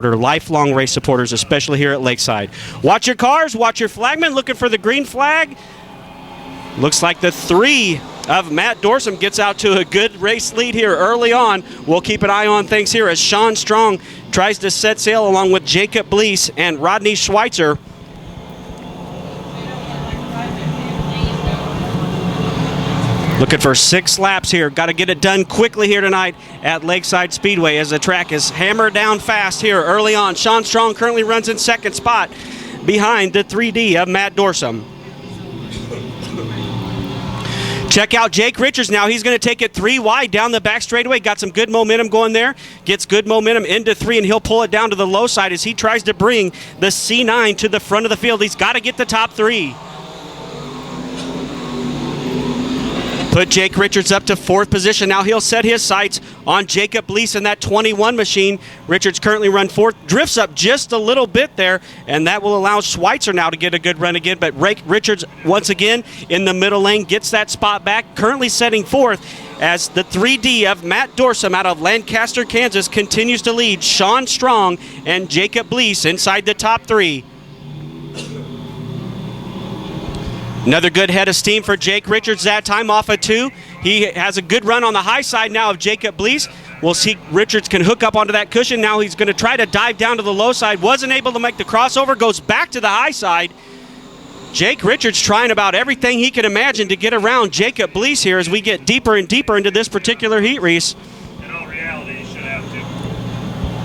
lifelong race supporters, especially here at Lakeside. Watch your cars, watch your flagman, looking for the green flag. Looks like the 3 of Matt Dorsum gets out to a good race lead here early on. We'll keep an eye on things here as Sean Strong tries to set sail along with Jacob Bleese and Rodney Schweitzer. Looking for 6 laps here. Got to get it done quickly here tonight at Lakeside Speedway as the track is hammered down fast here early on. Sean Strong currently runs in 2nd spot behind the 3D of Matt Dorsum. Check out Jake Richards now. He's going to take it 3 wide down the back straightaway. Got some good momentum going there. Gets good momentum into 3, and he'll pull it down to the low side as he tries to bring the C9 to the front of the field. He's got to get the top 3. Put Jake Richards up to 4th position. Now he'll set his sights on Jacob Bleese in that 21 machine. Richards currently run 4th, drifts up just a little bit there, and that will allow Schweitzer now to get a good run again. But Richards, once again, in the middle lane, gets that spot back, currently setting 4th as the 3D of Matt Dorsum out of Lancaster, Kansas, continues to lead Sean Strong and Jacob Bleese inside the top 3. Another good head of steam for Jake Richards that time off of 2. He has a good run on the high side now of Jacob Bleese. We'll see Richards can hook up onto that cushion. Now he's going to try to dive down to the low side. Wasn't able to make the crossover. Goes back to the high side. Jake Richards trying about everything he can imagine to get around Jacob Bleese here as we get deeper and deeper into this particular heat race. In all reality, he should have to.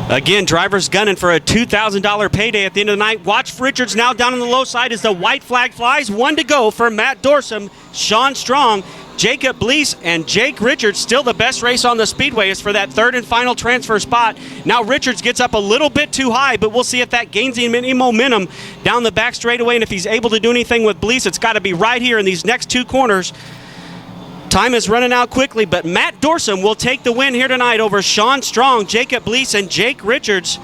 Again, drivers gunning for a $2,000 payday at the end of the night. Watch Richards now down on the low side as the white flag flies. 1 to go for Matt Dorsum, Sean Strong, Jacob Bleese, and Jake Richards. Still the best race on the speedway is for that 3rd and final transfer spot. Now Richards gets up a little bit too high, but we'll see if that gains him any momentum down the back straightaway. And if he's able to do anything with Bleese, it's got to be right here in these next 2 corners. Time is running out quickly, but Matt Dorsum will take the win here tonight over Sean Strong, Jacob Bleese, and Jake Richards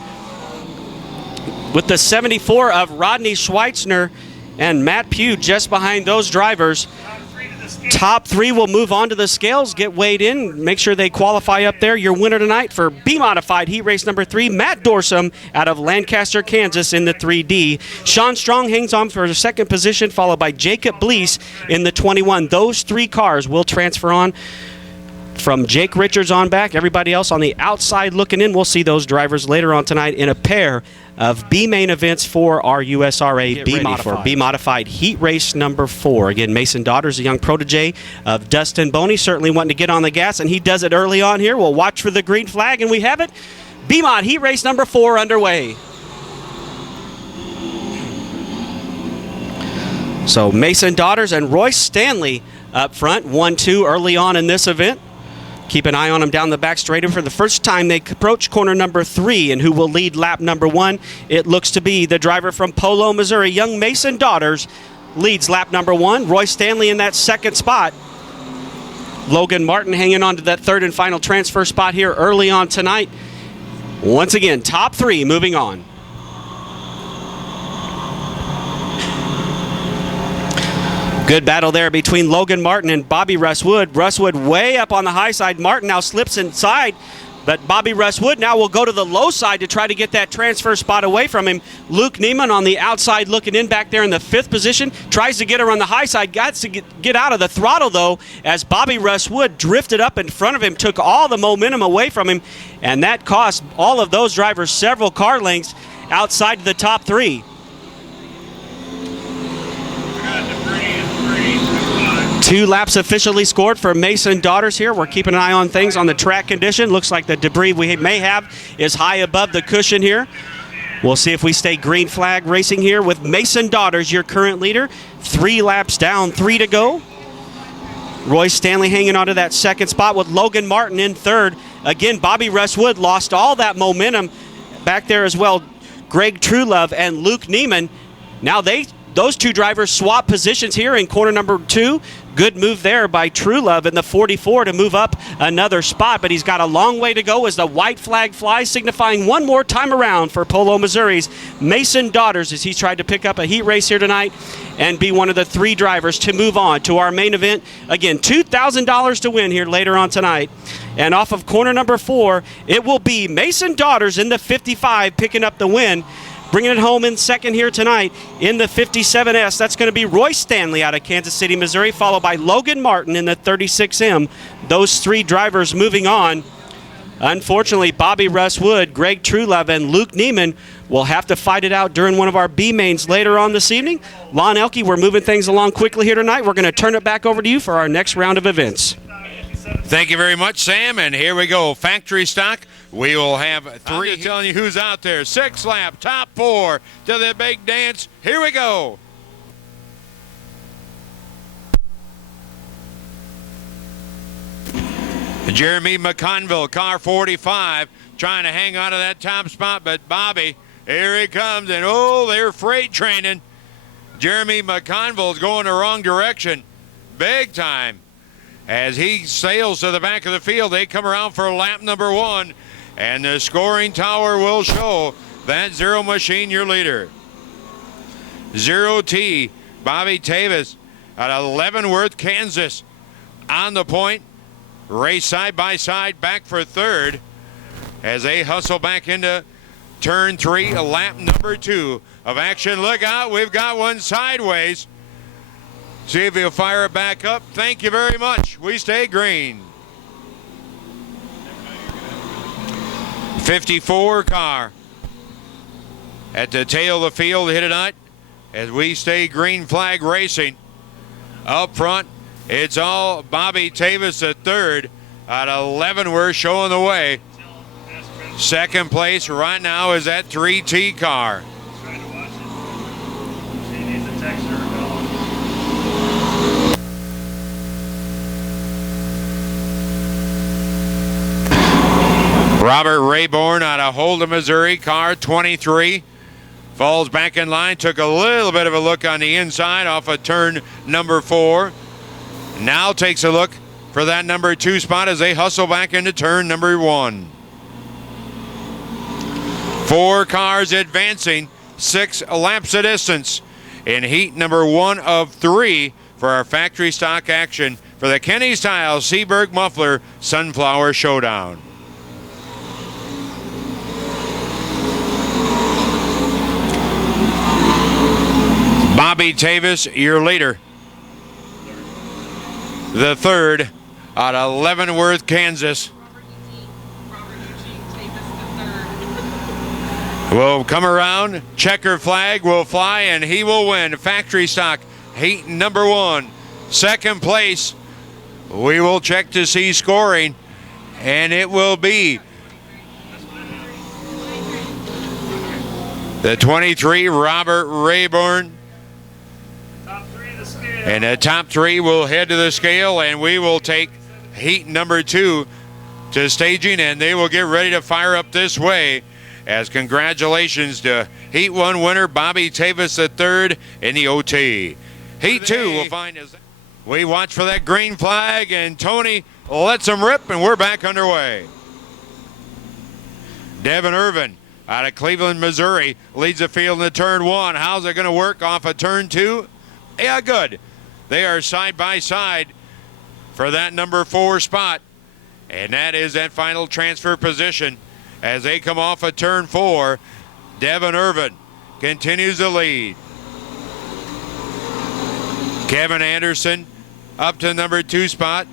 with the 74 of Rodney Schweitzer and Matt Pugh just behind those drivers. Top 3 will move on to the scales, get weighed in, make sure they qualify up there. Your winner tonight for B-Modified Heat Race number 3, Matt Dorsum out of Lancaster, Kansas in the 3D. Sean Strong hangs on for the 2nd position, followed by Jacob Bleese in the 21. Those 3 cars will transfer on from Jake Richards on back. Everybody else on the outside looking in. We'll see those drivers later on tonight in a pair of B-main events for our USRA B-Modified Heat Race number 4. Again, Mason Daughters, a young protege of Dustin Boney, certainly wanting to get on the gas, and he does it early on here. We'll watch for the green flag, and we have it. B-Mod Heat Race number 4 underway. So Mason Daughters and Royce Stanley up front, 1-2 early on in this event. Keep an eye on them down the back straightaway for the first time they approach corner number 3, and who will lead lap number 1. It looks to be the driver from Polo, Missouri. Young Mason Daughters leads lap number 1. Royce Stanley in that 2nd spot. Logan Martin hanging on to that 3rd and final transfer spot here early on tonight. Once again, top 3 moving on. Good battle there between Logan Martin and Bobby Russwood. Russwood way up on the high side. Martin now slips inside, but Bobby Russwood now will go to the low side to try to get that transfer spot away from him. Luke Neiman on the outside looking in back there in the 5th position. Tries to get her on the high side. Got to get out of the throttle, though, as Bobby Russwood drifted up in front of him, took all the momentum away from him, and that cost all of those drivers several car lengths outside the top 3. 2 laps officially scored for Mason Daughters here. We're keeping an eye on things on the track condition. Looks like the debris we may have is high above the cushion here. We'll see if we stay green flag racing here with Mason Daughters, your current leader. 3 laps down, 3 to go. Royce Stanley hanging on to that 2nd spot with Logan Martin in 3rd. Again, Bobby Russwood lost all that momentum back there as well. Greg Truelove and Luke Neiman. Now those 2 drivers swap positions here in corner number 2. Good move there by True Love in the 44 to move up another spot, but he's got a long way to go as the white flag flies, signifying one more time around for Polo, Missouri's Mason Daughters as he's tried to pick up a heat race here tonight and be one of the 3 drivers to move on to our main event. Again, $2,000 to win here later on tonight. And off of corner number 4, it will be Mason Daughters in the 55 picking up the win. Bringing it home in second here tonight in the 57S. That's going to be Roy Stanley out of Kansas City, Missouri, followed by Logan Martin in the 36M. Those 3 drivers moving on. Unfortunately, Bobby Russ Wood, Greg Truelove, and Luke Neiman will have to fight it out during one of our B mains later on this evening. Lon Elke, we're moving things along quickly here tonight. We're going to turn it back over to you for our next round of events. Thank you very much, Sam, and here we go. Factory stock. We will have 3. I'm telling you who's out there. 6 lap, top 4 to the big dance. Here we go. Jeremy McConville, car 45, trying to hang on to that top spot, but Bobby, here he comes, and oh, they're freight training. Jeremy McConville's going the wrong direction, big time. As he sails to the back of the field, they come around for lap number 1, and the scoring tower will show that Zero Machine your leader. 0T, Bobby Tavis out of Leavenworth, Kansas, on the point. Race side by side back for 3rd as they hustle back into turn 3, lap number 2 of action. Look out, we've got one sideways. See if he'll fire it back up. Thank you very much. We stay green. 54 car at the tail of the field hit tonight as we stay green flag racing. Up front, it's all Bobby Tavis at 3rd out of Leavenworth showing the way. 2nd place right now is that 3T car. Trying to watch it. She needs a texture. Robert Rayborn out of Holden, Missouri, car 23. Falls back in line, took a little bit of a look on the inside off of turn number 4. Now takes a look for that number 2 spot as they hustle back into turn number 1. 4 cars advancing, 6 laps of distance in heat number 1 of 3 for our factory stock action for the Kenny Style Seaberg Muffler Sunflower Showdown. Bobby Tavis, your leader. The 3rd out of Leavenworth, Kansas. Will come around, checker flag will fly, and he will win factory stock heat number 1. 2nd place, we will check to see scoring, and it will be the 23 Robert Rayburn. And the top 3 will head to the scale, and we will take heat number 2 to staging, and they will get ready to fire up this way. As congratulations to heat 1 winner Bobby Tavis the 3rd in the OT. Heat 2 will find us. We watch for that green flag, and Tony lets them rip, and we're back underway. Devin Irvin out of Cleveland, Missouri, leads the field in the turn 1. How's it going to work off of turn 2? Yeah, good. They are side by side for that number 4 spot. And that is that final transfer position. As they come off of turn 4, Devin Irvin continues the lead. Kevin Anderson up to number 2 spot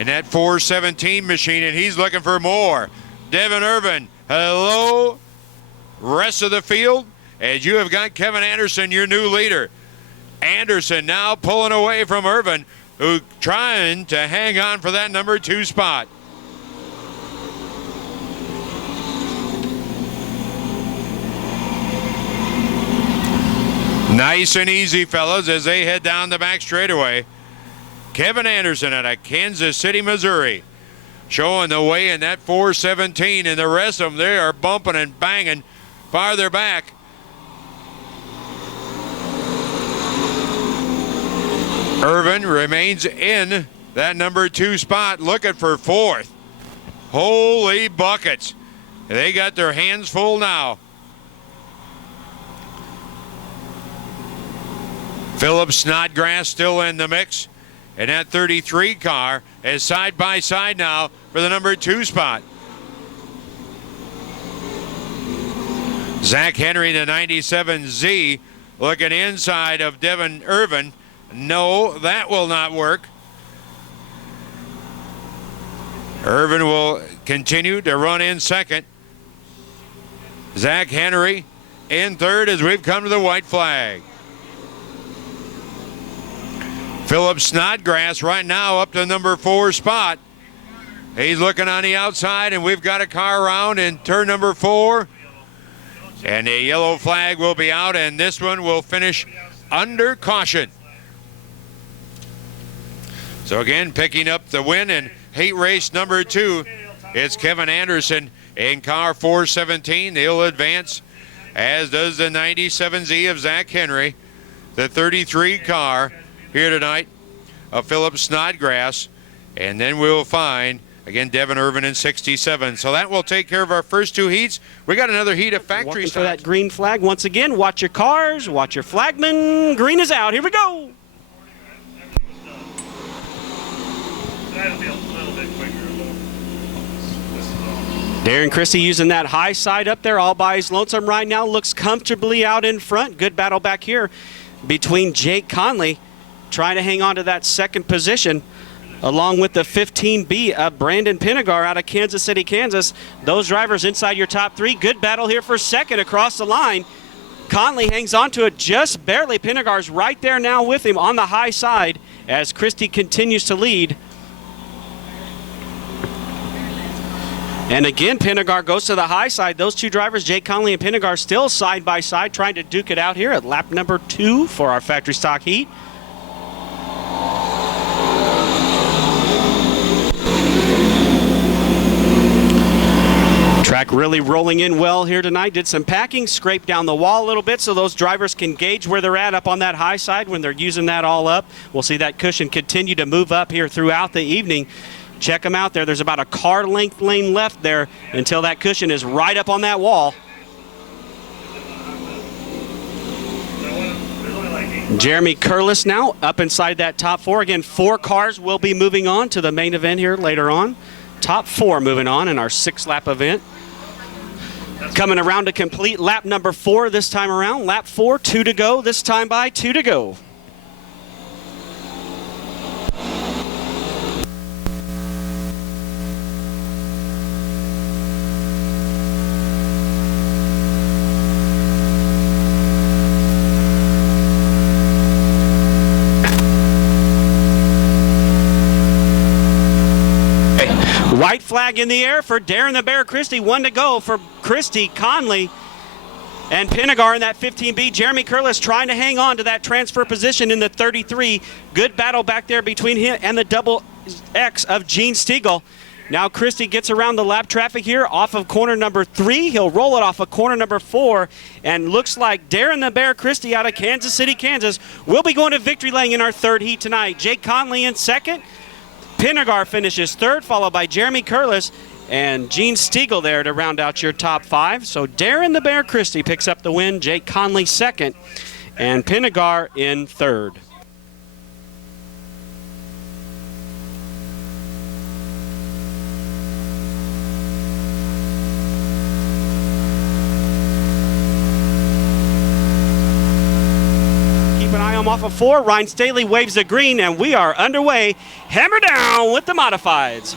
in that 417 machine, and he's looking for more. Devin Irvin, hello. Rest of the field, as you have got Kevin Anderson, your new leader. Anderson now pulling away from Irvin, who trying to hang on for that number 2 spot. Nice and easy, fellas, as they head down the back straightaway. Kevin Anderson out of Kansas City, Missouri, showing the way in that 417, and the rest of them, they are bumping and banging farther back. Irvin remains in that number 2 spot, looking for 4th. Holy buckets. They got their hands full now. Philip Snodgrass still in the mix. And that 33 car is side by side now for the number 2 spot. Zach Henry, the 97Z, looking inside of Devin Irvin. No, that will not work. Irvin will continue to run in second. Zach Henry in third as we've come to the white flag. Philip Snodgrass right now up to number 4 spot. He's looking on the outside, and we've got a car around in turn number 4. And the yellow flag will be out, and this one will finish under caution. So again, picking up the win in heat race number 2, it's Kevin Anderson in car 417. He'll advance, as does the 97Z of Zach Henry. The 33 car here tonight of Philip Snodgrass. And then we'll find, again, Devin Irvin in 67. So that will take care of our first 2 heats. We got another heat of factory for that green flag. Once again, watch your cars, watch your flagman. Green is out. Here we go. That'll be a little bit quicker, though. This is all. Darren Christie using that high side up there all by his lonesome right now. Looks comfortably out in front. Good battle back here between Jake Conley trying to hang on to that second position, along with the 15B of Brandon Pinegar out of Kansas City, Kansas. Those drivers inside your top 3. Good battle here for second across the line. Conley hangs on to it just barely. Pinegar's right there now with him on the high side as Christie continues to lead. And again, Pinegar goes to the high side. Those 2 drivers, Jake Conley and Pinegar, still side by side trying to duke it out here at lap number 2 for our factory stock heat. Track really rolling in well here tonight. Did some packing, scraped down the wall a little bit so those drivers can gauge where they're at up on that high side when they're using that all up. We'll see that cushion continue to move up here throughout the evening. Check them out there. There's about a car length lane left there until that cushion is right up on that wall. Jeremy Curlis now up inside that top 4. Again, 4 cars will be moving on to the main event here later on. Top 4 moving on in our 6-lap event. Coming around to complete lap number 4 this time around. Lap 4, 2 to go. This time by 2 to go. White flag in the air for Darren the Bear Christie. 1 to go for Christie, Conley, and Pinegar in that 15B. Jeremy Curlis trying to hang on to that transfer position in the 33. Good battle back there between him and the double X of Gene Stiegel. Now Christie gets around the lap traffic here off of corner number 3. He'll roll it off of corner number 4. And looks like Darren the Bear Christie out of Kansas City, Kansas will be going to victory lane in our 3rd heat tonight. Jake Conley in 2nd. Pinegar finishes 3rd, followed by Jeremy Curlis and Gene Stiegel there to round out your top 5. So Darren the Bear Christie picks up the win, Jake Conley 2nd, and Pinegar in 3rd. Off of 4, Ryan Staley waves the green, and we are underway. Hammer down with the modifieds.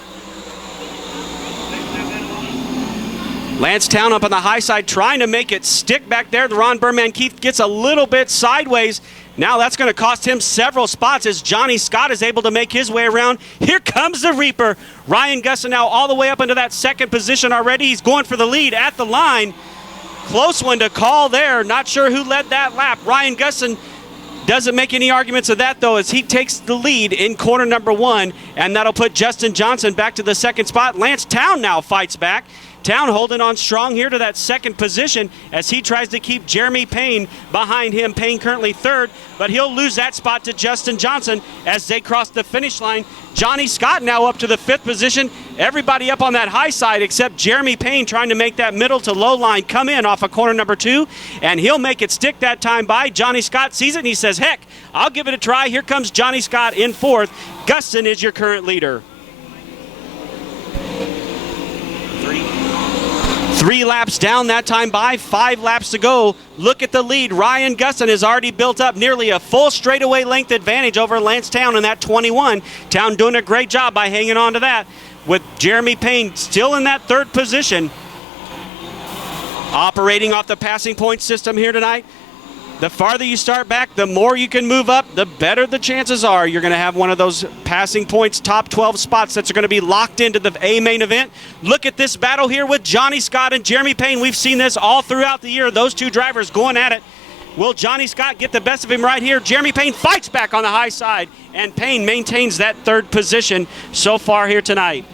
Lance Town up on the high side trying to make it stick back there. The Ron Berman Keith gets a little bit sideways. Now that's going to cost him several spots as Johnny Scott is able to make his way around. Here comes the Reaper. Ryan Gusson now all the way up into that 2nd position already. He's going for the lead at the line. Close one to call there. Not sure who led that lap. Ryan Gusson doesn't make any arguments of that, though, as he takes the lead in corner number 1, and that'll put Justin Johnson back to the 2nd spot. Lance Town now fights back. Town holding on strong here to that second position as he tries to keep Jeremy Payne behind him. Payne currently third, but he'll lose that spot to Justin Johnson as they cross the finish line. Johnny Scott now up to the 5th position. Everybody up on that high side except Jeremy Payne trying to make that middle to low line come in off of corner number 2, and he'll make it stick that time by. Johnny Scott sees it and he says, heck, I'll give it a try. Here comes Johnny Scott in 4th. Guston is your current leader. 3 laps down that time by, 5 laps to go. Look at the lead. Ryan Guston has already built up nearly a full straightaway length advantage over Lance Town in that 21. Town doing a great job by hanging on to that, with Jeremy Payne still in that 3rd position. Operating off the passing point system here tonight. The farther you start back, the more you can move up, the better the chances are you're going to have one of those passing points, top 12 spots that's going to be locked into the A main event. Look at this battle here with Johnny Scott and Jeremy Payne. We've seen this all throughout the year. Those two drivers going at it. Will Johnny Scott get the best of him right here? Jeremy Payne fights back on the high side, and Payne maintains that 3rd position so far here tonight.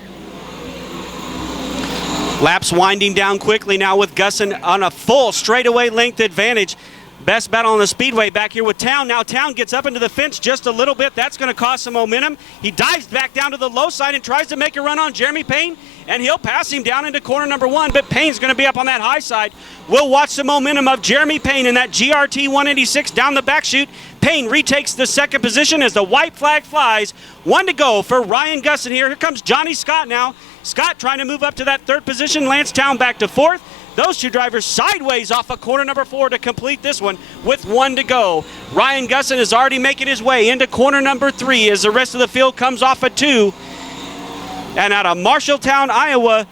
Laps winding down quickly now with Guston on a full straightaway length advantage. Best battle on the speedway back here with Town. Now Town gets up into the fence just a little bit. That's going to cost some momentum. He dives back down to the low side and tries to make a run on Jeremy Payne, and he'll pass him down into corner number 1, but Payne's going to be up on that high side. We'll watch the momentum of Jeremy Payne in that GRT 186 down the back chute. Payne retakes the 2nd position as the white flag flies. 1 to go for Ryan Guston here. Here comes Johnny Scott now. Scott trying to move up to that 3rd position. Lance Town back to 4th. Those two drivers sideways off of corner number 4 to complete this one with 1 to go. Ryan Guston is already making his way into corner number 3 as the rest of the field comes off of 2. And out of Marshalltown, Iowa,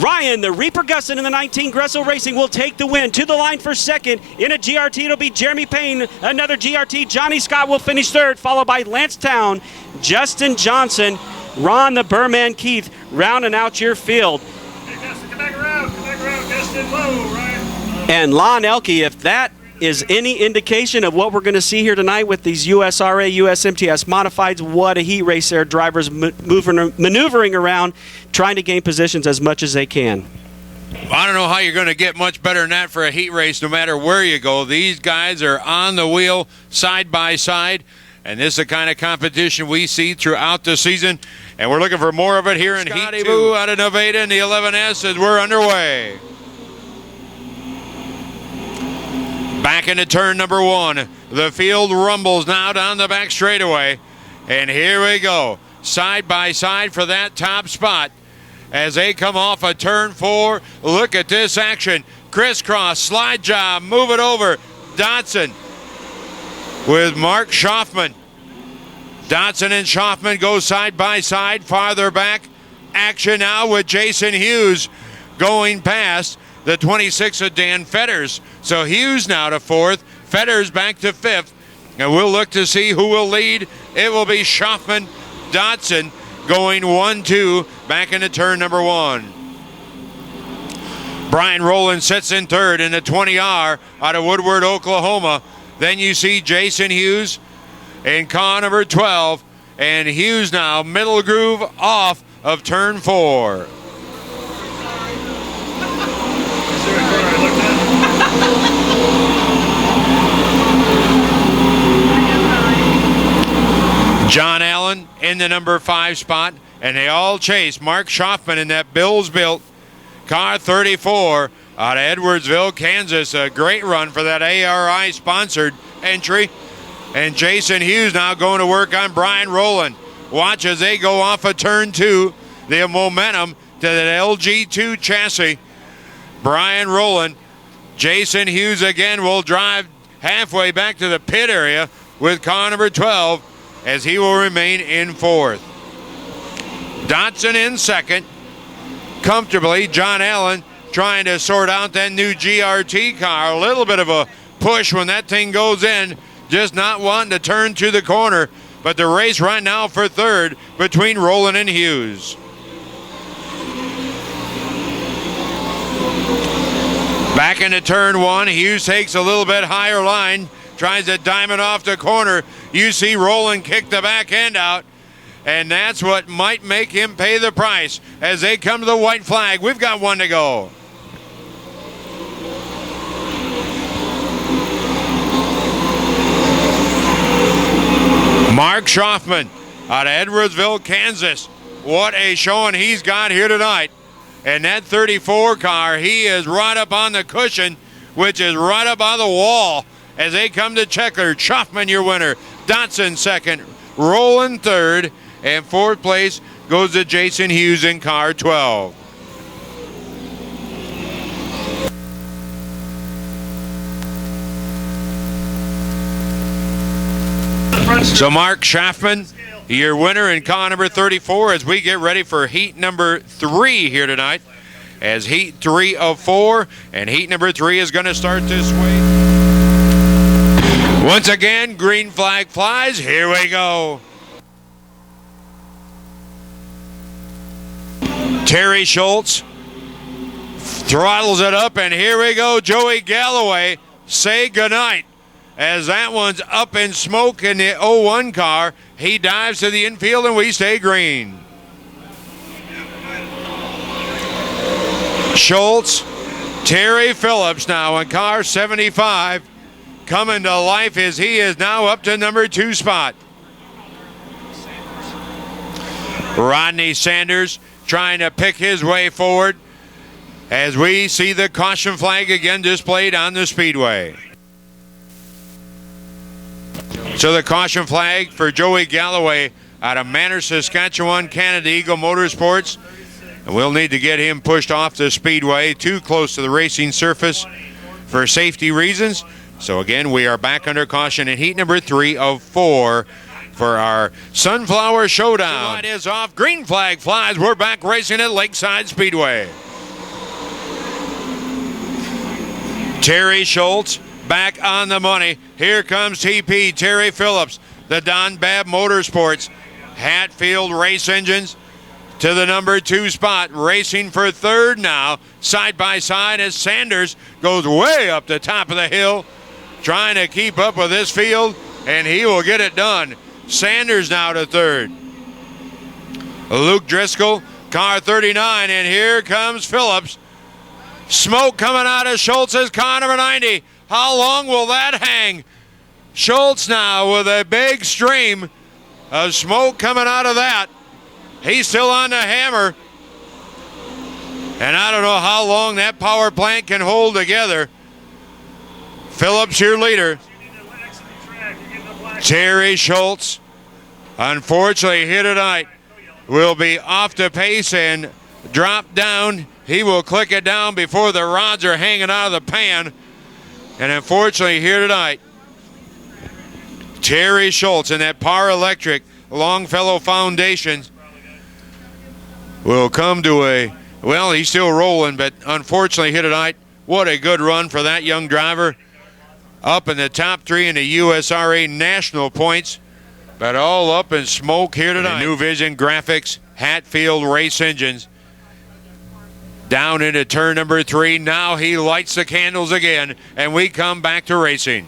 Ryan, the Reaper Guston in the 19 Gressel Racing will take the win. To the line for 2nd. In a GRT, it'll be Jeremy Payne. Another GRT, Johnny Scott will finish 3rd, followed by Lance Town, Justin Johnson, Ron the Burman Keith, rounding out your field. Come back around, Guston, whoa, Ryan. And Lon Elke, if that is any indication of what we're going to see here tonight with these USRA, USMTS modifieds, what a heat race there. Drivers maneuvering around, trying to gain positions as much as they can. I don't know how you're going to get much better than that for a heat race no matter where you go. These guys are on the wheel, side by side, and this is the kind of competition we see throughout the season, and we're looking for more of it here in Scotty Heat 2 out of Nevada in the 11S as we're underway. Back into turn number 1. The field rumbles now down the back straightaway, and here we go. Side by side for that top spot as they come off of turn 4. Look at this action. Crisscross, slide job, move it over. Dotson with Mark Schaffman. Dotson and Schaffman go side by side. Farther back, action now with Jason Hughes going past the 26 of Dan Fetters. So Hughes now to 4th, Fetters back to 5th, and we'll look to see who will lead. It will be Schaffman, Dotson going 1-2 back into turn number 1. Brian Rowland sits in 3rd in the 20R out of Woodward, Oklahoma. Then you see Jason Hughes in car number 12, and Hughes now middle groove off of turn 4. John Allen in the number 5 spot, and they all chase Mark Schaffman in that Bills Built car 34 out of Edwardsville, Kansas. A great run for that ARI sponsored entry. And Jason Hughes now going to work on Brian Rowland. Watch as they go off of turn 2. The momentum to that LG2 chassis. Brian Rowland. Jason Hughes again will drive halfway back to the pit area with car number 12 as he will remain in 4th. Dotson in 2nd. Comfortably, John Allen trying to sort out that new GRT car. A little bit of a push when that thing goes in. Just not wanting to turn to the corner. But the race right now for 3rd between Rowland and Hughes. Back into turn 1. Hughes takes a little bit higher line. Tries to diamond off the corner. You see Rowland kick the back end out. and that's what might make him pay the price as they come to the white flag. We've got one to go. Mark Schaffman out of Edwardsville, Kansas. What a showing he's got here tonight. And that 34 car, he is right up on the cushion, which is right up on the wall as they come to checker. Schaffman, your winner. Dotson second. Rowland third. And fourth place goes to Jason Hughes in car 12. So Mark Schaffman, your winner in car number 34 as we get ready for heat number 3 here tonight. As heat 3 of 4, and heat number 3 is going to start this way. Once again, green flag flies. Here we go. Terry Schultz throttles it up, and here we go. Joey Galloway, say goodnight. As that one's up in smoke in the 01 car. He dives to the infield, and we stay green. Schultz, Terry Phillips now in car 75, coming to life as he is now up to number 2 spot. Rodney Sanders trying to pick his way forward as we see the caution flag again displayed on the speedway. So the caution flag for Joey Galloway out of Manor, Saskatchewan, Canada Eagle Motorsports. And we'll need to get him pushed off the speedway too close to the racing surface for safety reasons. So again, we are back under caution in heat number 3 of 4 for our Sunflower Showdown. Light is off. Green flag flies. We're back racing at Lakeside Speedway. Terry Schultz back on the money. Here comes TP, Terry Phillips, the Don Babb Motorsports, Hatfield Race Engines to the number 2 spot, racing for third now, side by side as Sanders goes way up the top of the hill, trying to keep up with this field, and he will get it done. Sanders now to third. Luke Driscoll, car 39, and here comes Phillips. Smoke coming out of Schultz's car number 90. How long will that hang? Schultz now with a big stream of smoke coming out of that. He's still on the hammer. And I don't know how long that power plant can hold together. Phillips, your leader. Terry Schultz, unfortunately here tonight, will be off the pace and drop down. He will click it down before the rods are hanging out of the pan. And unfortunately here tonight, Terry Schultz and that Par Electric Longfellow Foundation will come to a, well, he's still rolling, but unfortunately here tonight, what a good run for that young driver. Up in the top 3 in the USRA national points, but all up in smoke here tonight. New Vision Graphics, Hatfield Race Engines. Down into turn number 3. Now he lights the candles again, and we come back to racing.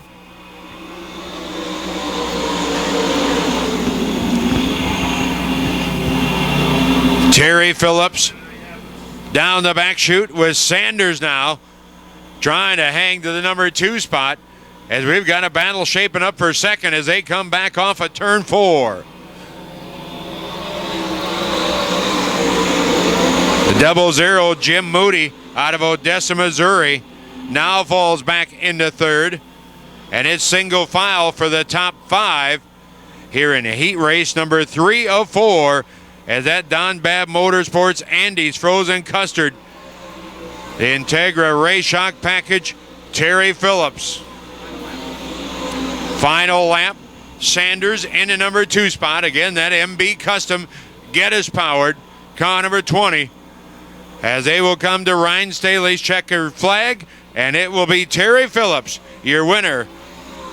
Terry Phillips down the back chute with Sanders now trying to hang to the number 2 spot as we've got a battle shaping up for second as they come back off of turn 4. The 00 Jim Moody out of Odessa, Missouri now falls back into third, and it's single file for the top 5 here in heat race number 3 of 4 as that Don Babb Motorsports Andes Frozen Custard, the Integra Ray Shock package, Terry Phillips. Final lap, Sanders in the number 2 spot. Again, that MB Custom Geddes powered car number 20 as they will come to Ryan Staley's checkered flag, and it will be Terry Phillips, your winner.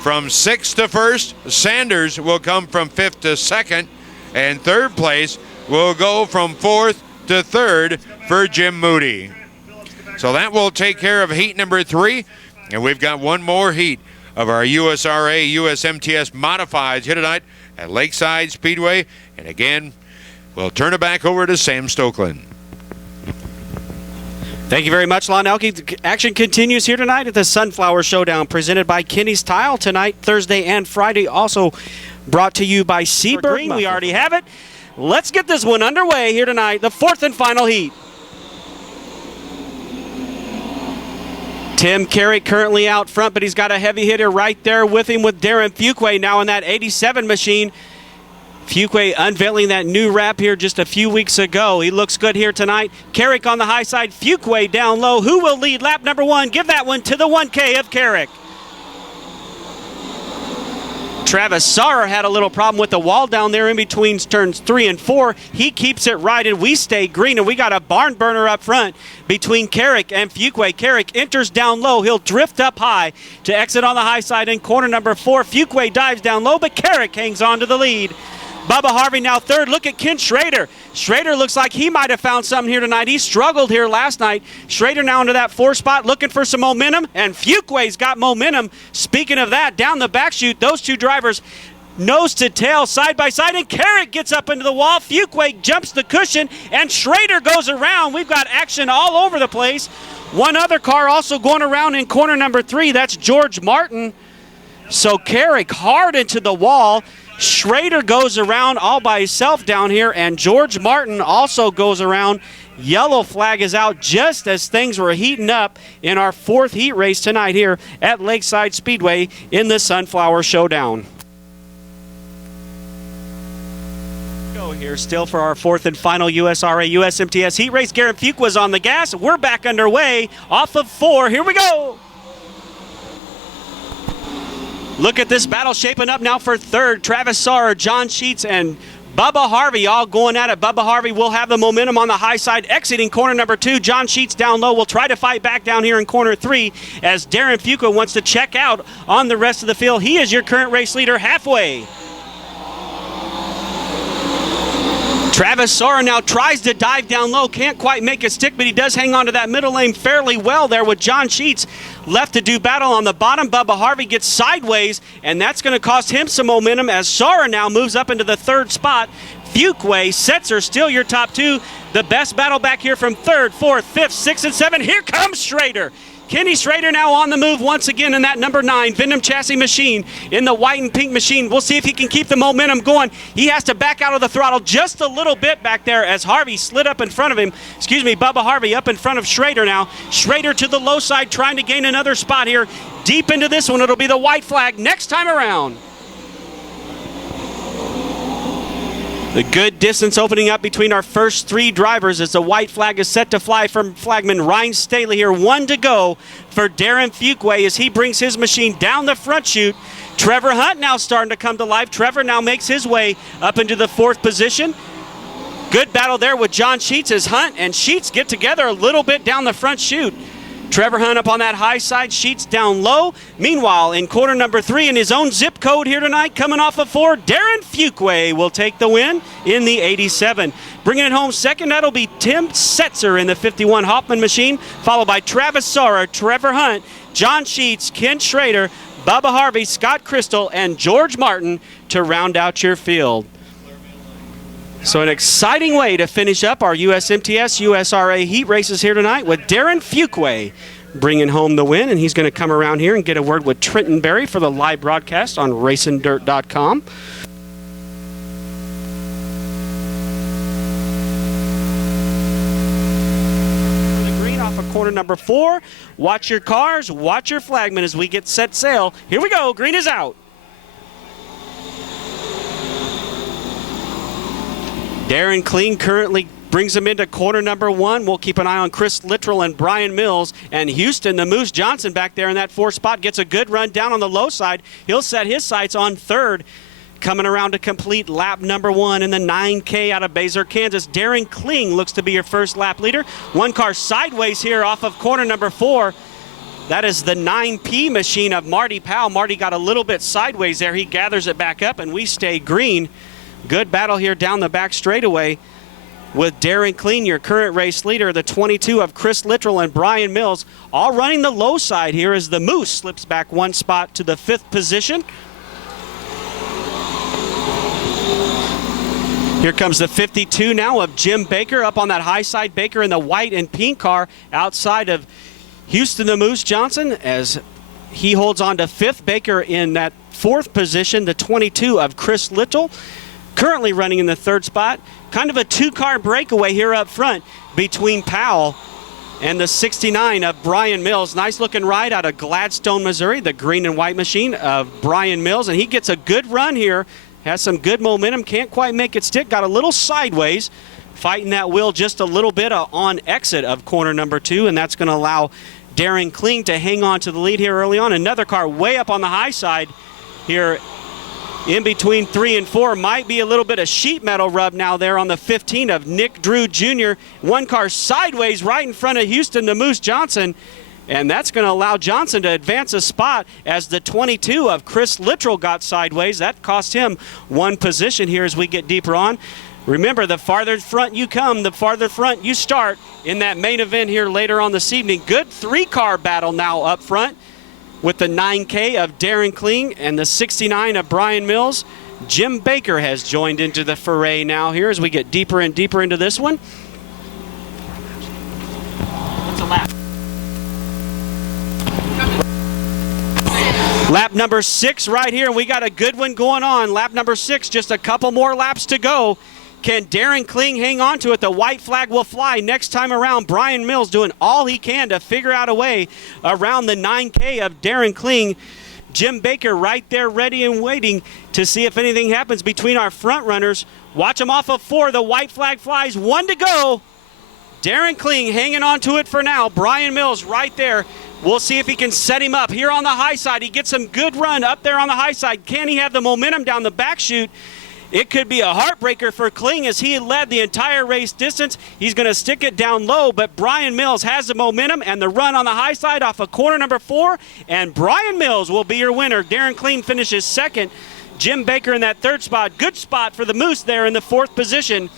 From 6th to 1st, Sanders will come from 5th to 2nd, and 3rd place will go from 4th to 3rd for Jim Moody. So that will take care of heat number 3, and we've got one more heat of our USRA, USMTS Modifieds here tonight at Lakeside Speedway. And again, we'll turn it back over to Sam Stokeland. Thank you very much, Lon Elke. Action continues here tonight at the Sunflower Showdown, presented by Kenny's Tile tonight, Thursday and Friday. Also brought to you by Seabird. We already have it. Let's get this one underway here tonight, the fourth and final heat. Tim Carrick currently out front, but he's got a heavy hitter right there with him with Darren Fuqua now in that 87 machine. Fuqua unveiling that new wrap here just a few weeks ago. He looks good here tonight. Carrick on the high side, Fuqua down low. Who will lead lap number one? Give that one to the 1K of Carrick. Travis Sauer had a little problem with the wall down there in between turns 3 and 4. He keeps it right, and we stay green, and we got a barn burner up front between Carrick and Fuqua. Carrick enters down low. He'll drift up high to exit on the high side in corner number 4. Fuqua dives down low, but Carrick hangs on to the lead. Bubba Harvey now third. Look at Ken Schrader. Schrader looks like he might have found something here tonight. He struggled here last night. Schrader now into that 4 spot looking for some momentum, and Fuqua's got momentum. Speaking of that, down the back chute, those two drivers nose to tail, side by side, and Carrick gets up into the wall. Fuqua jumps the cushion, and Schrader goes around. We've got action all over the place. One other car also going around in corner number 3. That's George Martin. So Carrick hard into the wall. Schrader goes around all by himself down here, and George Martin also goes around. Yellow flag is out just as things were heating up in our 4th heat race tonight here at Lakeside Speedway in the Sunflower Showdown. Go here still for our 4th and final USRA USMTS heat race. Garrett Fuqua was on the gas. We're back underway off of 4. Here we go. Look at this battle shaping up now for 3rd. Travis Sauer, John Sheets, and Bubba Harvey all going at it. Bubba Harvey will have the momentum on the high side, exiting corner number 2. John Sheets down low will try to fight back down here in corner 3 as Darren Fuqua wants to check out on the rest of the field. He is your current race leader halfway. Travis Sauer now tries to dive down low, can't quite make it stick, but he does hang on to that middle lane fairly well there with John Sheets left to do battle on the bottom. Bubba Harvey gets sideways, and that's going to cost him some momentum as Sauer now moves up into the 3rd spot. Fuqua, Setzer still your top 2. The best battle back here from 3rd, 4th, 5th, 6th, and 7th. Here comes Schrader. Kenny Schrader now on the move once again in that number 9 Venom Chassis machine in the white and pink machine. We'll see if he can keep the momentum going. He has to back out of the throttle just a little bit back there as Harvey slid up in front of him. Bubba Harvey up in front of Schrader now. Schrader to the low side trying to gain another spot here. Deep into this one, it'll be the white flag next time around. The good distance opening up between our first 3 drivers as the white flag is set to fly from flagman Ryan Staley here. 1 to go for Darren Fuqua as he brings his machine down the front chute. Trevor Hunt now starting to come to life. Trevor now makes his way up into the 4th position. Good battle there with John Sheets as Hunt and Sheets get together a little bit down the front chute. Trevor Hunt up on that high side, Sheets down low. Meanwhile, in corner number 3 in his own zip code here tonight, coming off of 4, Darren Fuqua will take the win in the 87. Bringing it home second, that'll be Tim Setzer in the 51 Hoffman machine, followed by Travis Sauer, Trevor Hunt, John Sheets, Ken Schrader, Bubba Harvey, Scott Crystal, and George Martin to round out your field. So an exciting way to finish up our USMTS, USRA heat races here tonight with Darren Fuqua bringing home the win, and he's going to come around here and get a word with Trenton Berry for the live broadcast on RacingDirt.com. The green off of corner number 4. Watch your cars, watch your flagman as we get set sail. Here we go, green is out. Darren Kling currently brings him into corner number 1. We'll keep an eye on Chris Littrell and Brian Mills. And Houston, the Moose Johnson back there in that 4th spot, gets a good run down on the low side. He'll set his sights on 3rd. Coming around to complete lap number 1 in the 9K out of Basel, Kansas. Darren Kling looks to be your first lap leader. 1 car sideways here off of corner number 4. That is the 9P machine of Marty Powell. Marty got a little bit sideways there. He gathers it back up, and we stay green. Good battle here down the back straightaway. with Darren Clean, your current race leader, the 22 of Chris Littrell and Brian Mills, all running the low side here as the Moose slips back one spot to the 5th position. Here comes the 52 now of Jim Baker up on that high side. Baker in the white and pink car outside of Houston the Moose Johnson as he holds on to 5th. Baker in that 4th position, the 22 of Chris Littrell, currently running in the 3rd spot. Kind of a 2-car breakaway here up front between Powell and the 69 of Brian Mills. Nice looking ride out of Gladstone, Missouri, the green and white machine of Brian Mills, and he gets a good run here. Has some good momentum, can't quite make it stick, got a little sideways, fighting that wheel just a little bit on exit of corner number 2, and that's going to allow Darren Clean to hang on to the lead here early on. Another car way up on the high side here in between 3 and 4. Might be a little bit of sheet metal rub now there on the 15 of Nick Drew Jr. One car sideways right in front of Houston the Moose Johnson. And that's going to allow Johnson to advance a spot as the 22 of Chris Littrell got sideways. That cost him 1 position here as we get deeper on. Remember, the farther front you come, the farther front you start in that main event here later on this evening. Good 3-car battle now up front with the 9K of Darren Clean and the 69 of Brian Mills. Jim Baker has joined into the foray now here as we get deeper and deeper into this one. What's a lap? Lap number 6 right here, and we got a good one going on. Lap number 6, just a couple more laps to go. Can Darren Clean hang on to it? The white flag will fly next time around. Brian Mills doing all he can to figure out a way around the 9K of Darren Clean. Jim Baker right there ready and waiting to see if anything happens between our front runners. Watch him off of 4. The white flag flies. 1 to go. Darren Clean hanging on to it for now. Brian Mills right there. We'll see if he can set him up here on the high side. He gets some good run up there on the high side. Can he have the momentum down the back chute? It could be a heartbreaker for Kling as he led the entire race distance. He's going to stick it down low, but Brian Mills has the momentum and the run on the high side off of corner number 4, and Brian Mills will be your winner. Darren Clean finishes 2nd. Jim Baker in that 3rd spot. Good spot for the Moose there in the 4th position,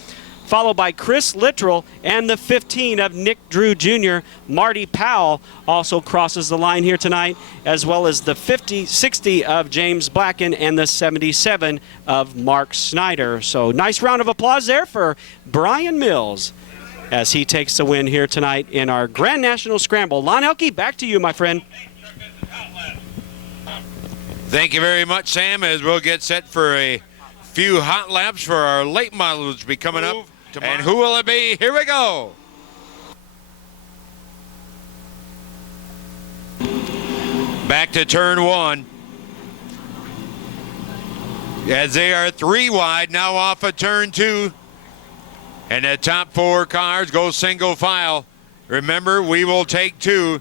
followed by Chris Littrell and the 15 of Nick Drew Jr. Marty Powell also crosses the line here tonight, as well as the 60 of James Blacken and the 77 of Mark Snyder. So nice round of applause there for Brian Mills as he takes the win here tonight in our Grand National Scramble. Lon Elke, back to you, my friend. Thank you very much, Sam, as we'll get set for a few hot laps for our late models to be coming up. And who will it be? Here we go. Back to turn 1. As they are 3 wide now off of turn 2. And the top 4 cars go single file. Remember, we will take 2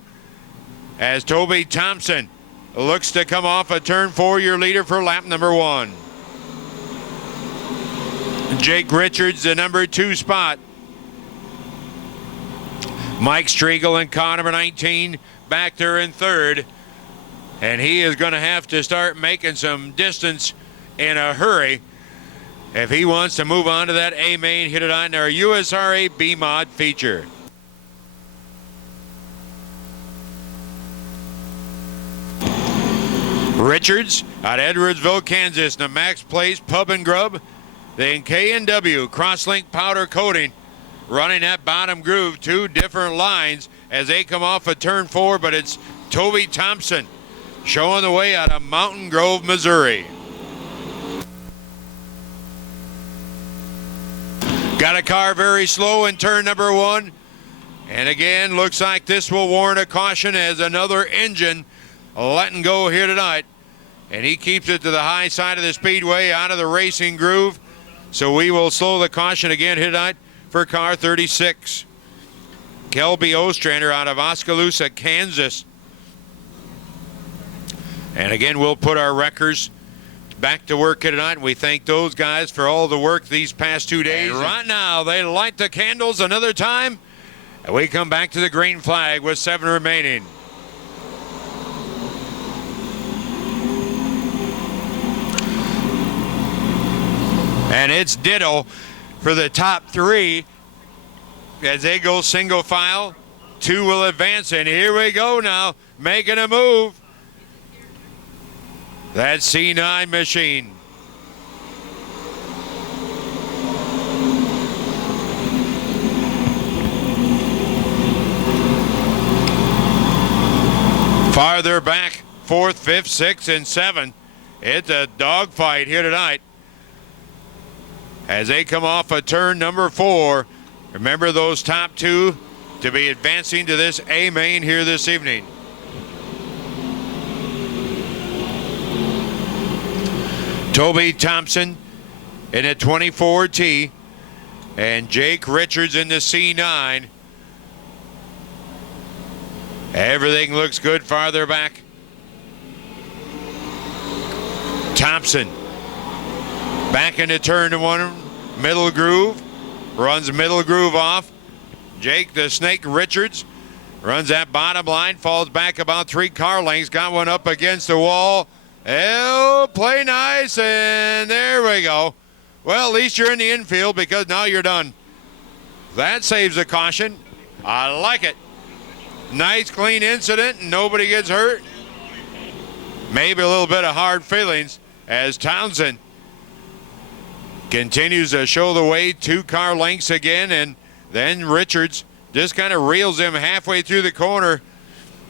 as Toby Thompson looks to come off of turn 4, your leader for lap number 1. Jake Richards, the number 2 spot. Mike Striegel in car number 19 back there in 3rd. And he is going to have to start making some distance in a hurry if he wants to move on to that A main, hit it on our USRA B-Mod feature. Richards out of Edwardsville, Kansas, the Max Place Pub and Grub. Then K&W Crosslink Powder Coating running that bottom groove, 2 different lines as they come off of turn 4, but it's Toby Thompson showing the way out of Mountain Grove, Missouri. Got a car very slow in turn number 1. And again, looks like this will warrant a caution as another engine letting go here tonight. And he keeps it to the high side of the speedway out of the racing groove. So we will slow the caution again here tonight for car 36. Kelby Ostrander out of Oskaloosa, Kansas. And again, we'll put our wreckers back to work here tonight. We thank those guys for all the work these past 2 days. And right now, they light the candles another time. And we come back to the green flag with 7 remaining. And it's ditto for the top 3 as they go single file. 2 will advance, and here we go now, making a move. That C9 machine. Farther back, 4th, 5th, 6th, and 7. It's a dogfight here tonight. As they come off of turn number 4, remember those top 2 to be advancing to this A main here this evening. Toby Thompson in a 24T and Jake Richards in the C9. Everything looks good farther back. Thompson back into turn 1, middle groove, runs middle groove off. Jake the Snake Richards runs that bottom line, falls back about 3 car lengths, got one up against the wall. Oh, play nice, and there we go. Well, at least you're in the infield because now you're done. That saves a caution. I like it. Nice, clean incident, and nobody gets hurt. Maybe a little bit of hard feelings as Townsend continues to show the way 2 car lengths again, and then Richards just kind of reels him halfway through the corner.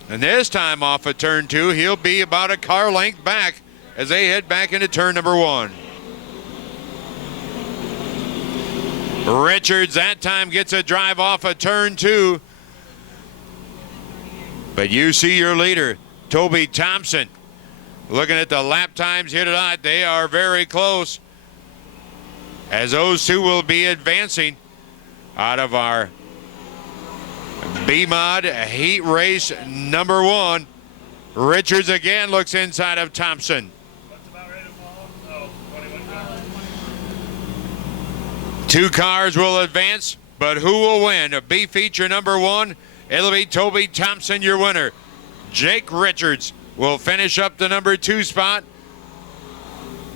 And this time off of turn 2, he'll be about a car length back as they head back into turn number 1. Richards that time gets a drive off of turn 2. But you see your leader, Toby Thompson. Looking at the lap times here tonight, they are very close. As those 2 will be advancing out of our B-Mod Heat Race number 1. Richards again looks inside of Thompson. That's about ready to fall. Oh, 21 cars. 2 cars will advance, but who will win? A B feature number 1. It'll be Toby Thompson, your winner. Jake Richards will finish up the number 2 spot.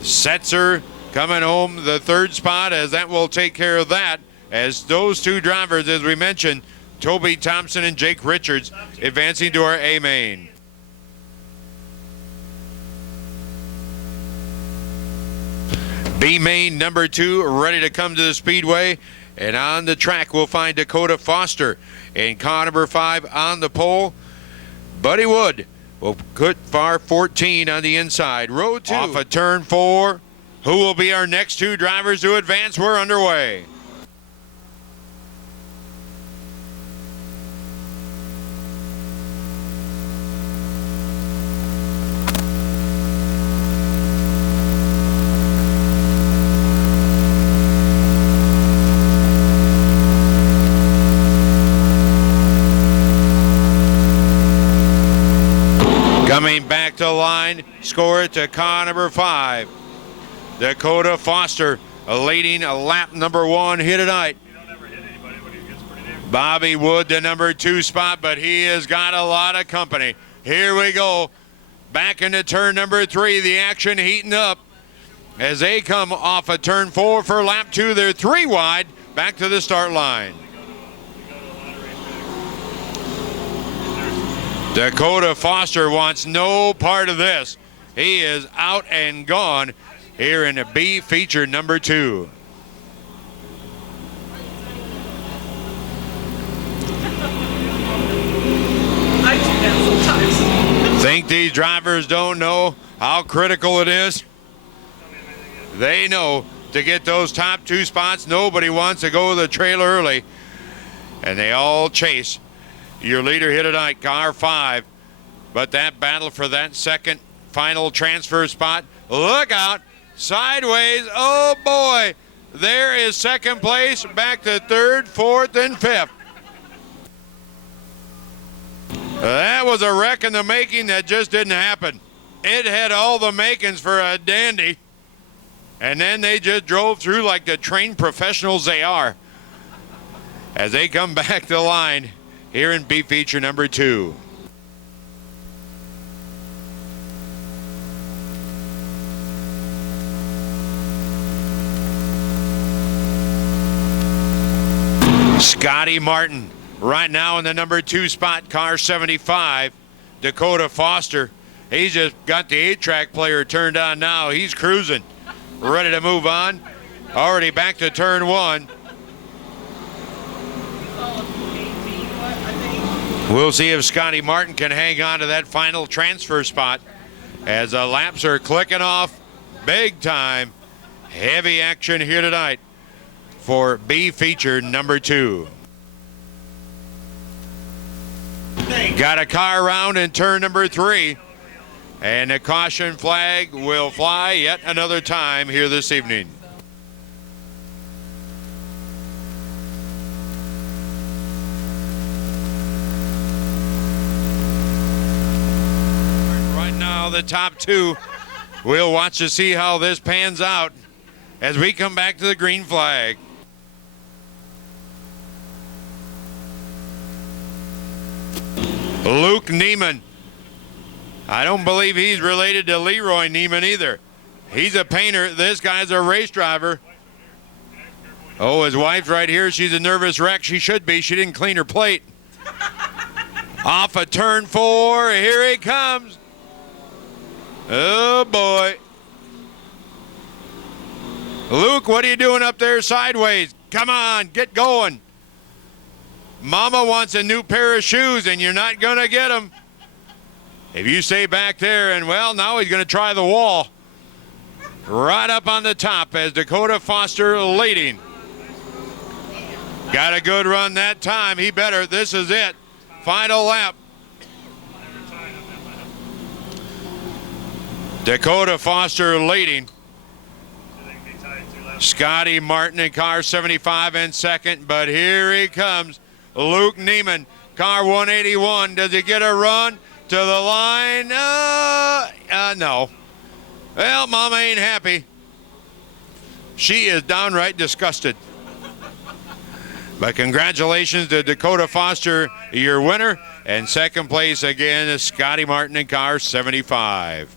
Setzer coming home the 3rd spot, as that will take care of that. As those 2 drivers, as we mentioned, Toby Thompson and Jake Richards, advancing to our A main. B main number 2 ready to come to the speedway. And on the track, we'll find Dakota Foster in car number 5 on the pole. Buddy Wood will put far 14 on the inside. Row 2 off of turn 4. Who will be our next 2 drivers to advance? We're underway. Coming back to line, score it to car number 5. Dakota Foster leading lap number 1 here tonight. You don't ever hit anybody, but he gets pretty damn. Bobby Wood, the number 2 spot, but he has got a lot of company. Here we go. Back into turn number 3, the action heating up. As they come off of turn 4 for lap 2, they're 3 wide, back to the start line. Dakota Foster wants no part of this. He is out and gone here in a B feature number 2. I do that sometimes. Think these drivers don't know how critical it is? They know to get those top 2 spots, nobody wants to go to the trailer early. And they all chase your leader here tonight, car 5. But that battle for that second final transfer spot, look out, sideways, oh boy, there is second place, back to 3rd, 4th, and 5th. That was a wreck in the making that just didn't happen. It had all the makings for a dandy, and then they just drove through like the trained professionals they are. As they come back to the line here in B feature number 2. Scotty Martin right now in the number 2 spot, car 75. Dakota Foster, he's just got the 8-track player turned on now. He's cruising, ready to move on. Already back to turn 1. We'll see if Scotty Martin can hang on to that final transfer spot as the laps are clicking off big time. Heavy action here tonight for B feature number 2. Got a car around in turn number 3, and the caution flag will fly yet another time here this evening. Right now, the top 2. We'll watch to see how this pans out as we come back to the green flag. Luke Neiman. I don't believe he's related to Leroy Neiman either. He's a painter. This guy's a race driver. Oh, his wife's right here. She's a nervous wreck. She should be. She didn't clean her plate. Off of turn 4. Here he comes. Oh, boy. Luke, what are you doing up there sideways? Come on, get going. Mama wants a new pair of shoes, and you're not going to get them. If you stay back there, and, well, now he's going to try the wall. Right up on the top as Dakota Foster leading. Got a good run that time. He better. This is it. Final lap. Dakota Foster leading. Scotty Martin in car 75 in second, but here he comes. Luke Neiman, car 181. Does he get a run to the line? No. Well, Mama ain't happy. She is downright disgusted. But congratulations to Dakota Foster, your winner. And second place again is Scotty Martin in car 75.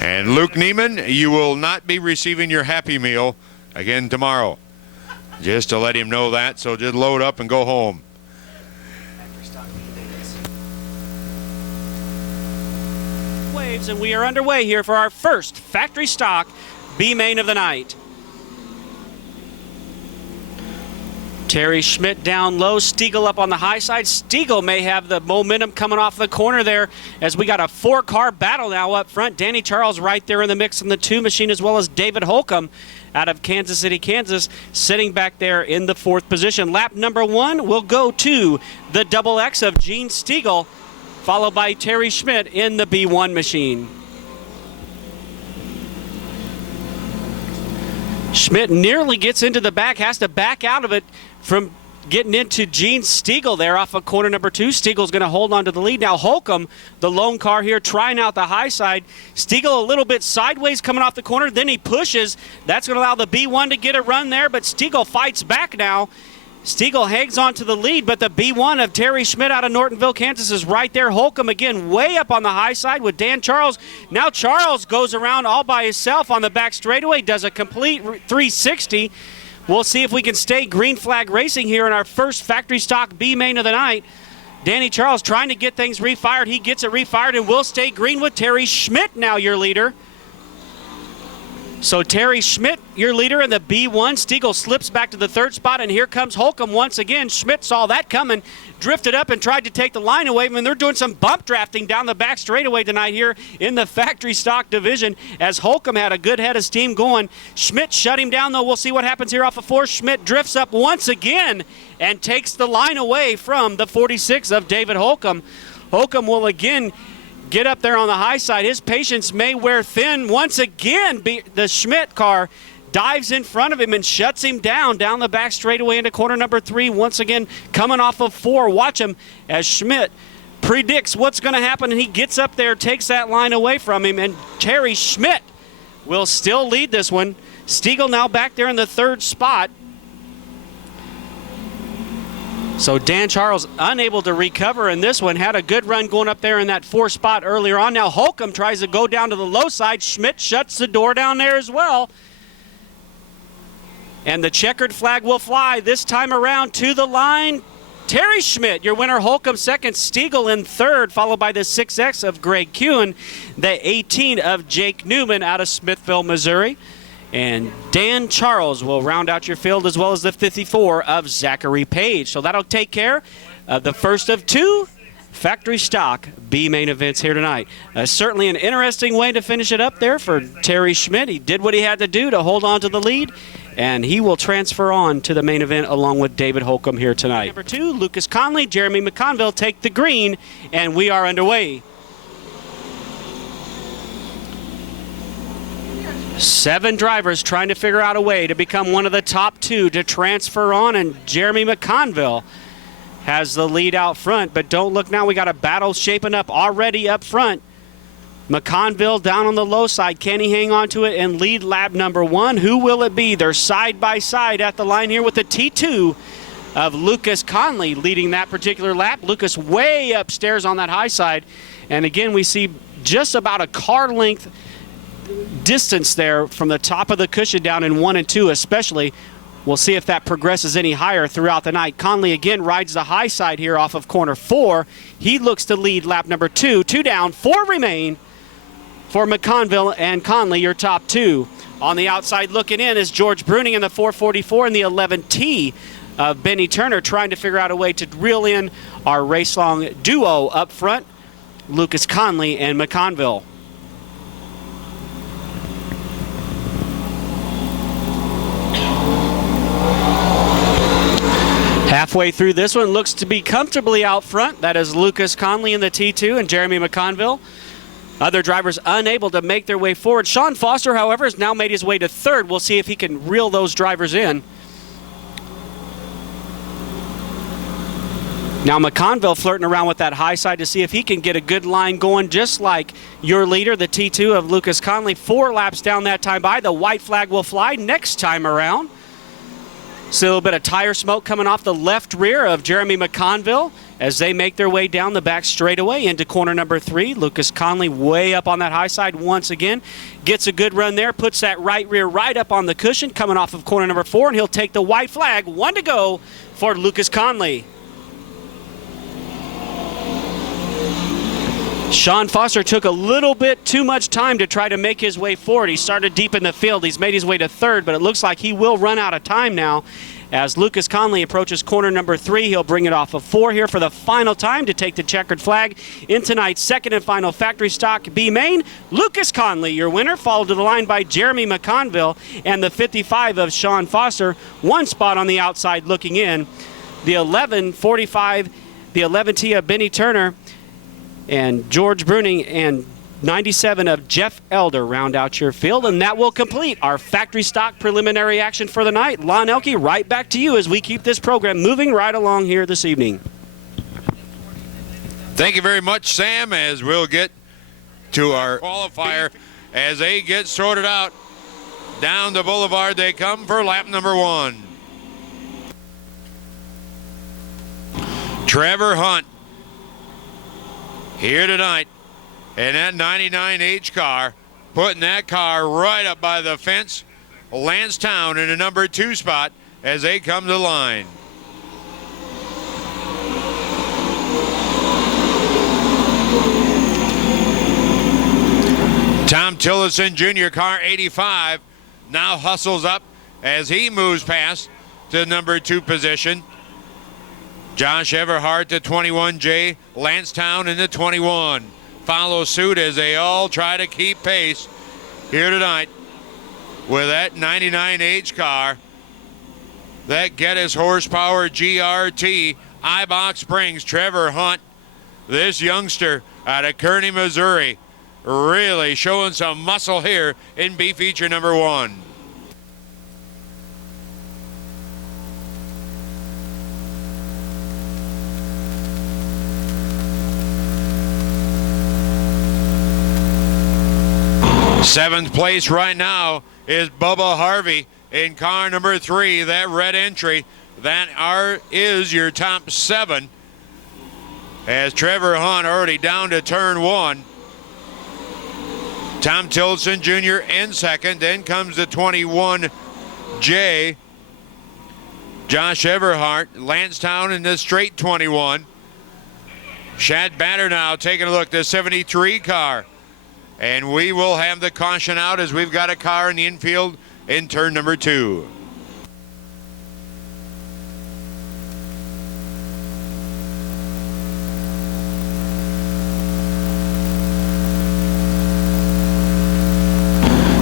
And Luke Neiman, you will not be receiving your Happy Meal again tomorrow. Just to let him know that, so just load up and go home. Waves, and we are underway here for our first factory stock B main of the night. Terry Schmidt down low, Stiegel up on the high side. Stiegel may have the momentum coming off the corner there as we got a 4-car battle now up front. Danny Charles right there in the mix in the 2 machine, as well as David Holcomb out of Kansas City, Kansas, sitting back there in the 4th position. Lap number 1 will go to the Double X of Gene Stiegel, followed by Terry Schmidt in the B1 machine. Schmidt nearly gets into the back, has to back out of it from getting into Gene Stiegel there off of corner number 2. Stiegel's going to hold on to the lead. Now Holcomb, the lone car here, trying out the high side. Stiegel a little bit sideways coming off the corner. Then he pushes. That's going to allow the B1 to get a run there, but Stiegel fights back now. Stiegel hangs on to the lead, but the B1 of Terry Schmidt out of Nortonville, Kansas is right there. Holcomb again way up on the high side with Dan Charles. Now Charles goes around all by himself on the back straightaway, does a complete 360. We'll see if we can stay green flag racing here in our first factory stock B main of the night. Danny Charles trying to get things refired. He gets it refired and will stay green with Terry Schmidt now your leader. So Terry Schmidt, your leader in the B1. Stiegel slips back to the 3rd spot, and here comes Holcomb once again. Schmidt saw that coming, drifted up and tried to take the line away. I mean, they're doing some bump drafting down the back straightaway tonight here in the factory stock division as Holcomb had a good head of steam going. Schmidt shut him down, though. We'll see what happens here off of 4. Schmidt drifts up once again and takes the line away from the 46 of David Holcomb. Holcomb will again get up there on the high side. His patience may wear thin. Once again, the Schmidt car dives in front of him and shuts him down the back straightaway into corner number 3. Once again, coming off of 4. Watch him as Schmidt predicts what's going to happen, and he gets up there, takes that line away from him, and Terry Schmidt will still lead this one. Stiegel now back there in the 3rd spot. So Dan Charles unable to recover in this one. Had a good run going up there in that 4 spot earlier on. Now Holcomb tries to go down to the low side. Schmidt shuts the door down there as well. And the checkered flag will fly this time around to the line. Terry Schmidt, your winner. Holcomb second, Stiegel in third, followed by the 6X of Greg Kuhn, the 18 of Jake Newman out of Smithville, Missouri. And Dan Charles will round out your field, as well as the 54 of Zachary Page. So that'll take care of the first of two factory stock B main events here tonight. Certainly an interesting way to finish it up there for Terry Schmidt. He did what he had to do to hold on to the lead, and he will transfer on to the main event along with David Holcomb here tonight. Number 2, Lucas Conley, Jeremy McConville take the green, and we are underway. 7 drivers trying to figure out a way to become one of the top 2 to transfer on, and Jeremy McConville has the lead out front. But don't look now, we got a battle shaping up already up front. McConville down on the low side. Can he hang on to it and lead lap number 1? Who will it be? They're side by side at the line here with the T2 of Lucas Conley leading that particular lap. Lucas way upstairs on that high side. And again, we see just about a car length distance there from the top of the cushion down in 1 and 2 especially. We'll see if that progresses any higher throughout the night. Conley again rides the high side here off of corner 4. He looks to lead lap number 2. 2 down, 4 remain for McConville and Conley, your top 2. On the outside looking in is George Bruning in the 444 and the 11T of Benny Turner, trying to figure out a way to reel in our race-long duo up front, Lucas Conley and McConville. Halfway through this one, looks to be comfortably out front. That is Lucas Conley in the T2 and Jeremy McConville. Other drivers unable to make their way forward. Sean Foster, however, has now made his way to third. We'll see if he can reel those drivers in. Now McConville flirting around with that high side to see if he can get a good line going, just like your leader, the T2 of Lucas Conley. 4 laps down that time by. The white flag will fly next time around. See a little bit of tire smoke coming off the left rear of Jeremy McConville as they make their way down the back straightaway into corner number 3. Lucas Conley way up on that high side once again. Gets a good run there, puts that right rear right up on the cushion coming off of corner number 4, and he'll take the white flag. 1 to go for Lucas Conley. Sean Foster took a little bit too much time to try to make his way forward. He started deep in the field. He's made his way to third, but it looks like he will run out of time now. As Lucas Conley approaches corner number 3, he'll bring it off of 4 here for the final time to take the checkered flag in tonight's second and final factory stock B main. Lucas Conley, your winner, followed to the line by Jeremy McConville and the 55 of Sean Foster. 1 spot on the outside looking in. The 1145, the 11T of Benny Turner, and George Bruning and 97 of Jeff Elder round out your field, and that will complete our factory stock preliminary action for the night. Lon Elke, right back to you as we keep this program moving right along here this evening. Thank you very much, Sam, as we'll get to our qualifier as they get sorted out. Down the boulevard they come for lap number 1. Trevor Hunt here tonight in that 99H car, putting that car right up by the fence. Lancetown in the number 2 spot as they come to the line. Tom Tillotson Jr., car 85, now hustles up as he moves past to the number 2 position. Josh Everhart, the 21J, Lancetown in the 21. Follow suit as they all try to keep pace here tonight with that 99H car. That Geddes horsepower GRT iBox brings Trevor Hunt, this youngster out of Kearney, Missouri, really showing some muscle here in B feature number 1. Seventh place right now is Bubba Harvey in car number 3, that red entry. That is your top 7. As Trevor Hunt already down to turn 1. Tom Tillotson Jr. in second. Then comes the 21J Josh Everhart, Lansdowne in the straight 21. Shad Batter now taking a look, the 73 car. And we will have the caution out as we've got a car in the infield in turn number 2.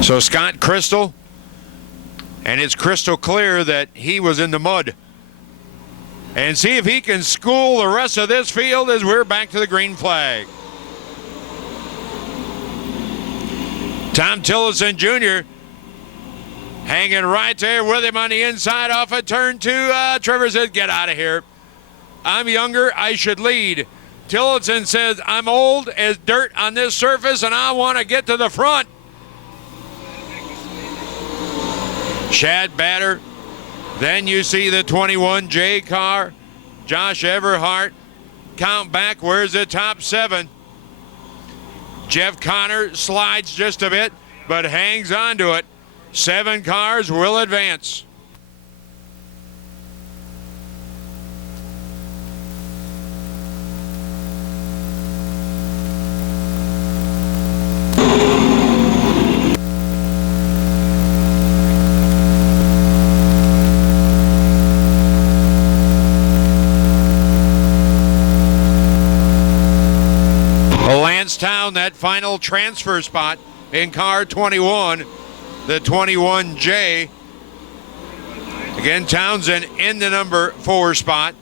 So Scott Crystal, and it's crystal clear that he was in the mud. And see if he can school the rest of this field as we're back to the green flag. Tom Tillotson Jr. hanging right there with him on the inside off of turn 2. Trevor says, get out of here. I'm younger, I should lead. Tillotson says, I'm old as dirt on this surface and I want to get to the front. Shad Batter. Then you see the 21J car. Josh Everhart. Count back. Where's the top 7? Jeff Connor slides just a bit, but hangs on to it. 7 cars will advance. Lansdowne, that final transfer spot in car 21, the 21J. Again, Townsend in the number 4 spot.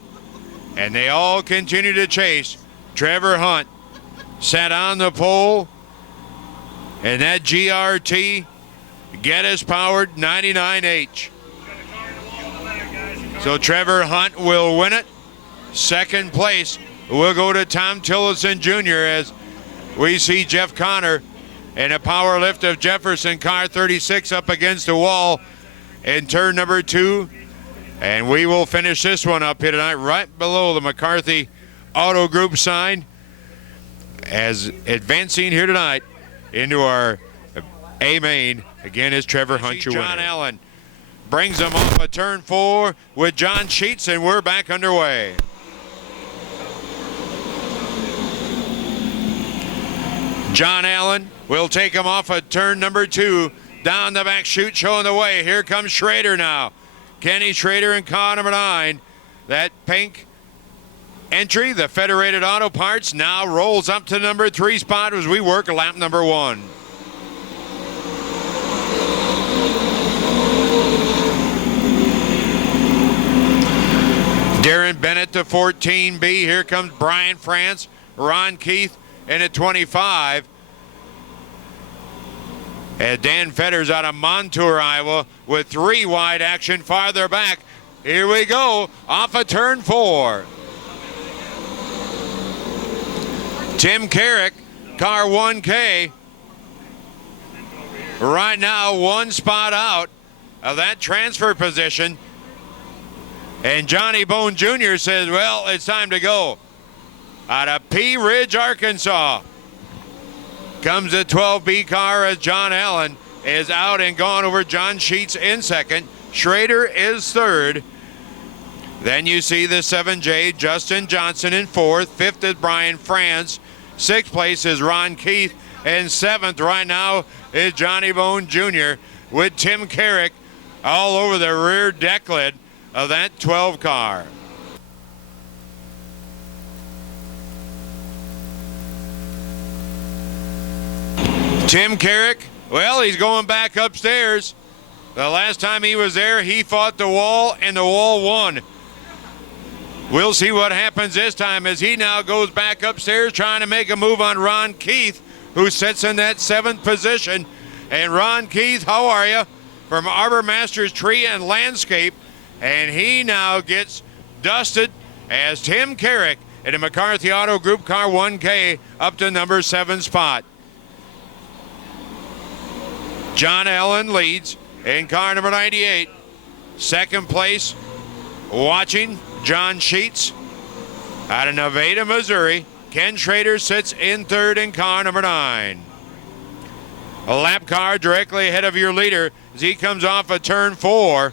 And they all continue to chase. Trevor Hunt sat on the pole. And that GRT Geddes powered 99H. So Trevor Hunt will win it. Second place will go to Tom Tillotson Jr. as we see Jeff Connor and a power lift of Jefferson, car 36, up against the wall in turn number 2. And we will finish this one up here tonight right below the McCarthy Auto Group sign as advancing here tonight into our A main. Again is Trevor Hunt, your John winner. Allen brings them off of turn 4 with John Sheets, and we're back underway. John Allen will take him off of turn number 2. Down the back chute, showing the way. Here comes Schrader now. Kenny Schrader in car number 9. That pink entry, the Federated Auto Parts, now rolls up to number 3 spot as we work lap number 1. Darren Bennett to 14B. Here comes Brian France, Ron Keith, and at 25. And Dan Fetters out of Montour, Iowa, with 3 wide action farther back. Here we go, off of turn 4. Tim Carrick, car 1K. Right now, 1 spot out of that transfer position. And Johnny Bone Jr. says, well, it's time to go. Out of Pea Ridge, Arkansas, comes the 12B car as John Allen is out and gone over John Sheets in second. Schrader is third. Then you see the 7J, Justin Johnson in fourth. Fifth is Brian France. Sixth place is Ron Keith. And seventh right now is Johnny Bone Jr. with Tim Carrick all over the rear deck lid of that 12 car. Tim Carrick, well, he's going back upstairs. The last time he was there, he fought the wall, and the wall won. We'll see what happens this time as he now goes back upstairs trying to make a move on Ron Keith, who sits in that 7th position. And Ron Keith, how are you? From Arbor Masters Tree and Landscape. And he now gets dusted as Tim Carrick in a McCarthy Auto Group car 1K up to number 7 spot. John Allen leads in car number 98. Second place, watching, John Sheets out of Nevada, Missouri. Ken Schrader sits in third in car number 9. A lap car directly ahead of your leader as he comes off of turn 4.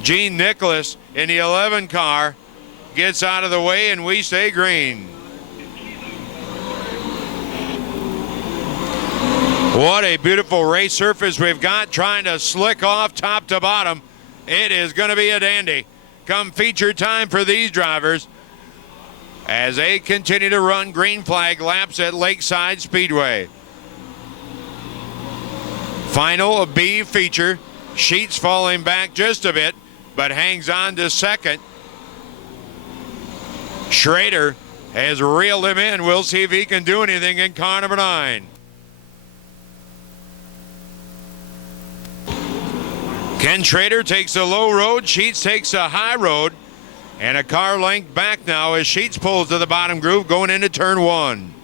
Gene Nicholas in the 11 car gets out of the way, and we stay green. What a beautiful race surface we've got, trying to slick off top to bottom. It is going to be a dandy. Come feature time for these drivers as they continue to run green flag laps at Lakeside Speedway. Final B feature. Sheets falling back just a bit, but hangs on to second. Schrader has reeled him in. We'll see if he can do anything in car number 9. Ken Schrader takes the low road. Sheets takes the high road. And a car length back now as Sheets pulls to the bottom groove going into turn 1.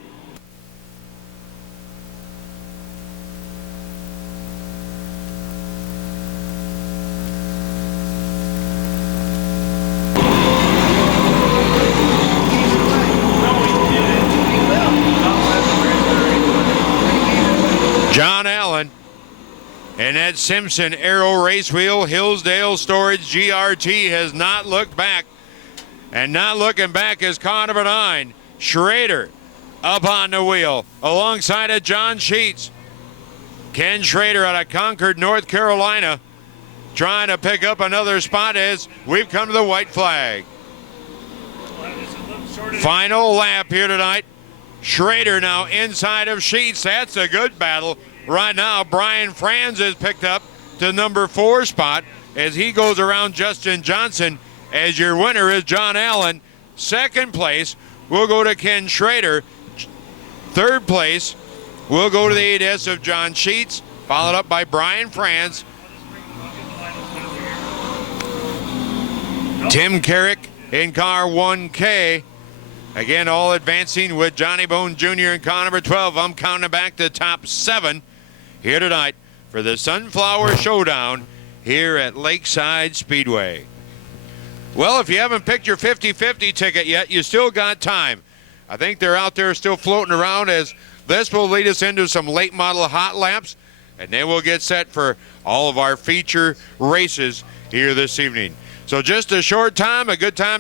John Allen and that Simpson Aero race wheel. Hillsdale Storage GRT has not looked back. And not looking back is car number 9. Schrader up on the wheel alongside of John Sheets. Ken Schrader out of Concord, North Carolina, trying to pick up another spot as we've come to the white flag. Final lap here tonight. Schrader now inside of Sheets. That's a good battle. Right now, Brian Franz is picked up to number 4 spot as he goes around Justin Johnson, as your winner is John Allen. Second place will go to Ken Schrader. Third place will go to the 8S of John Sheets, followed up by Brian Franz. Tim Carrick in car 1K. Again, all advancing with Johnny Bone Jr. in car number 12. I'm counting back to top 7 here tonight for the Sunflower Showdown here at Lakeside Speedway. Well, if you haven't picked your 50-50 ticket yet, you still got time. I think they're out there still floating around, as this will lead us into some late model hot laps, and then we'll get set for all of our feature races here this evening. So just a short time, a good time